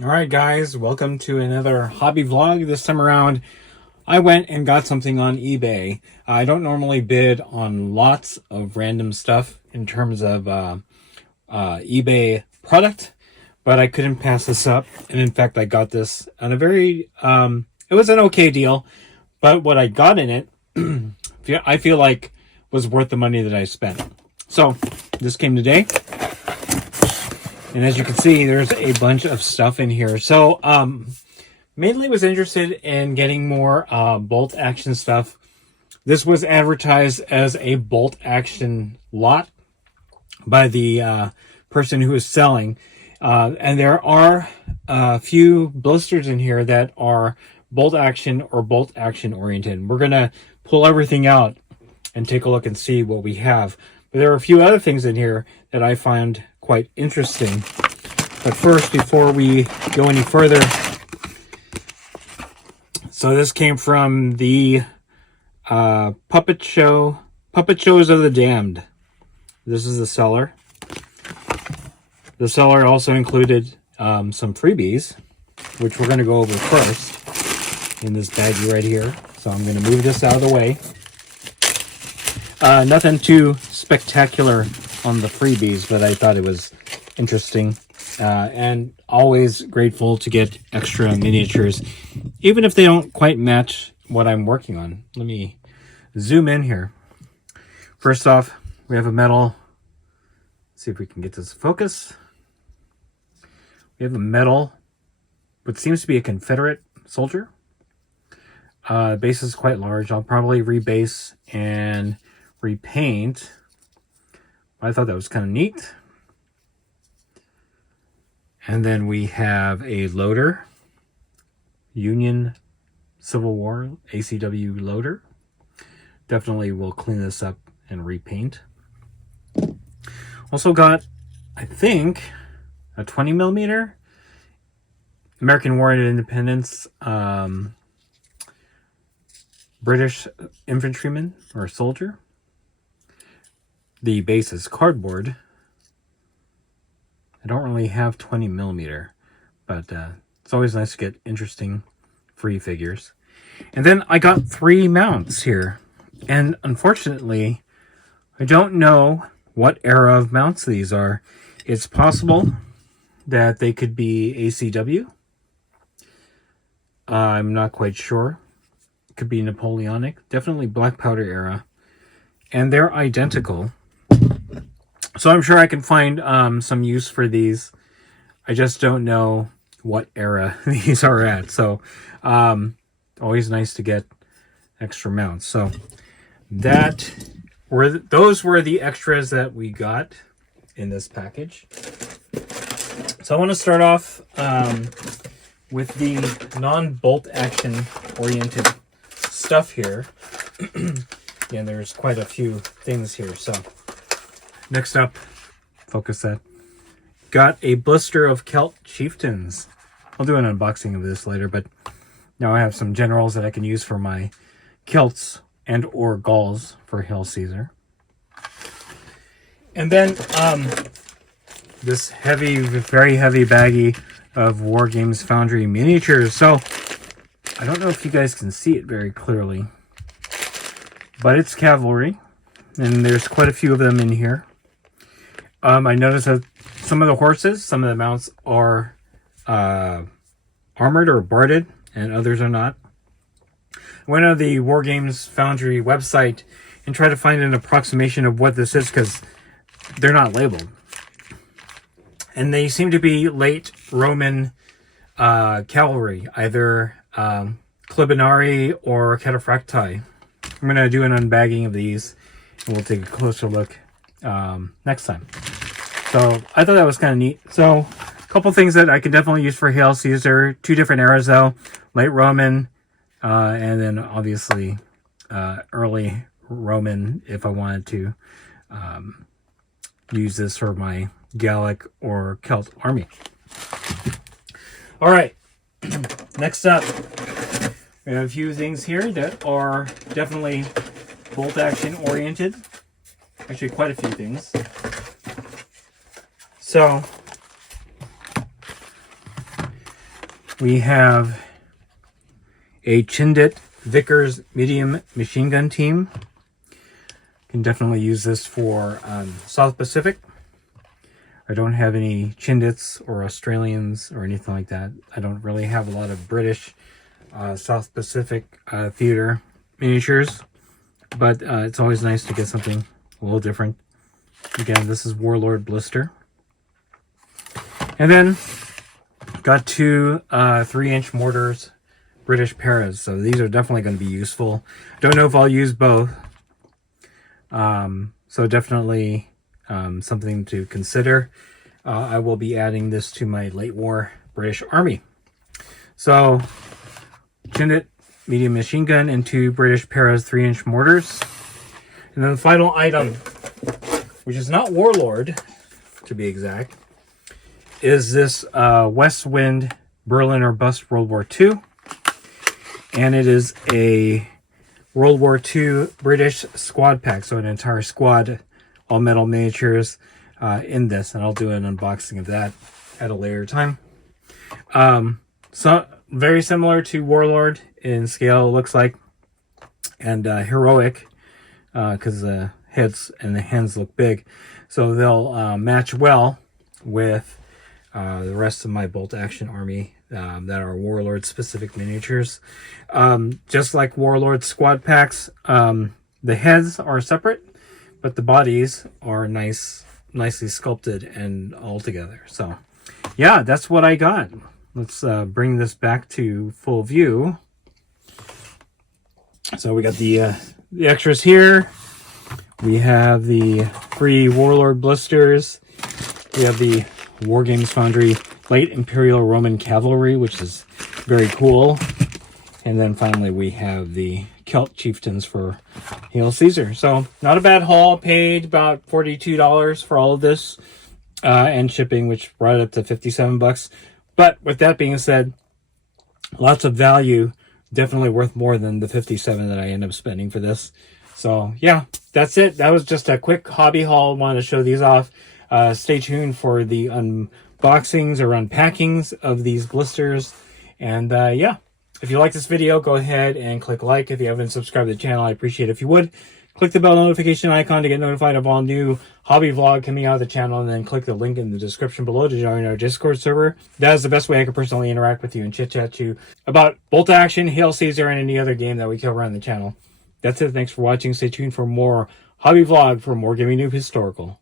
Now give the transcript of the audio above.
All right, guys, welcome to another hobby vlog. This time around, I went and got something on eBay. I don't normally bid on lots of random stuff in terms of eBay product, but I couldn't pass this up. And in fact, I got this on a very, it was an okay deal, but what I got in it, I feel like was worth the money that I spent. So this came today. And as you can see, there's a bunch of stuff in here. So, mainly was interested in getting more bolt action stuff. This was advertised as a bolt action lot by the person who was selling. And there are a few blisters in here that are bolt action or bolt action oriented. We're going to pull everything out and take a look and see what we have. But there are a few other things in here that I find quite interesting. But first, before we go any further, so this came from the Puppet Shows of the Damned. This is the seller. The seller also included some freebies, which we're going to go over first in this baggie right here. So I'm going to move this out of the way. Nothing too spectacular on the freebies, but I thought it was interesting. And always grateful to get extra miniatures, even if they don't quite match what I'm working on. Let me zoom in here. First off, we have a metal. Let's see if we can get this to focus. We have a metal, what seems to be a Confederate soldier. Base is quite large. I'll probably rebase and repaint. I thought that was kind of neat. And then we have a loader, Union Civil War ACW loader. Definitely will clean this up and repaint. Also got, I think, a 20 millimeter American War of Independence British infantryman or soldier. The base is cardboard. I don't really have 20 millimeter, but it's always nice to get interesting free figures. And then I got 3 mounts here. And unfortunately, I don't know what era of mounts these are. It's possible that they could be ACW. I'm not quite sure. It could be Napoleonic. Definitely Black Powder era. And they're identical. So I'm sure I can find some use for these. I just don't know what era these are at. So always nice to get extra mounts. So those were the extras that we got in this package. So I want to start off with the non-bolt action oriented stuff here. And there's quite a few things here. So next up, focus that. Got a blister of Celt Chieftains. I'll do an unboxing of this later, but now I have some generals that I can use for my Celts and or Gauls for Hail Caesar. And then this heavy, very heavy baggie of Wargames Foundry miniatures. So I don't know if you guys can see it very clearly, but it's cavalry, and there's quite a few of them in here. I noticed that some of the horses, some of the mounts are armored or barded, and others are not. I went on the Wargames Foundry website and tried to find an approximation of what this is, because they're not labeled. And they seem to be late Roman cavalry, either Clibinari or Cataphracti. I'm going to do an unbagging of these, and we'll take a closer look next time. So I thought that was kind of neat. So a couple things that I could definitely use for Hail Caesar. 2 different eras though. Late Roman, and then obviously early Roman if I wanted to use this for my Gallic or Celt army. All right, next up, we have a few things here that are definitely bolt action oriented. Actually, quite a few things. So we have a Chindit Vickers medium machine gun team. Can definitely use this for South Pacific. I don't have any Chindits or Australians or anything like that. I don't really have a lot of British South Pacific theater miniatures, but it's always nice to get something a little different. Again, this is Warlord Blister. And then got two 3-inch mortars, British Paras. So these are definitely going to be useful. Don't know if I'll use both. So definitely something to consider. I will be adding this to my late war British Army. So Chindit medium machine gun and two British Paras 3-inch mortars. And then the final item, which is not Warlord to be exact, is this West Wind Berlin or Bust World War II. And it is a World War II British squad pack. So an entire squad, all metal miniatures in this. And I'll do an unboxing of that at a later time. So very similar to Warlord in scale, it looks like. And heroic, because the heads and the hands look big. So they'll match well with the rest of my bolt action army that are Warlord specific miniatures. Just like Warlord squad packs, the heads are separate, but the bodies are nicely sculpted and all together. So yeah, that's what I got. Let's bring this back to full view. So we got the extras here. We have the free Warlord blisters. We have the Wargames Foundry Late Imperial Roman Cavalry, which is very cool. And then finally we have the Celt Chieftains for Hail Caesar. So not a bad haul. Paid about $42 for all of this and shipping, which brought it up to 57 bucks. But with that being said, lots of value. Definitely worth more than the 57 that I end up spending for this. So yeah, that's it. That was just a quick hobby haul. Wanted to show these off. Stay tuned for the unboxings or unpackings of these blisters. And yeah, if you like this video, go ahead and click like. If you haven't subscribed to the channel, I appreciate it if you would. Click the bell notification icon to get notified of all new hobby vlog coming out of the channel, and then click the link in the description below to join our Discord server. That is the best way I can personally interact with you and chit-chat to you about Bolt Action, Hail Caesar, and any other game that we cover on the channel. That's it. Thanks for watching. Stay tuned for more hobby vlog from WarGamingNewb Historical.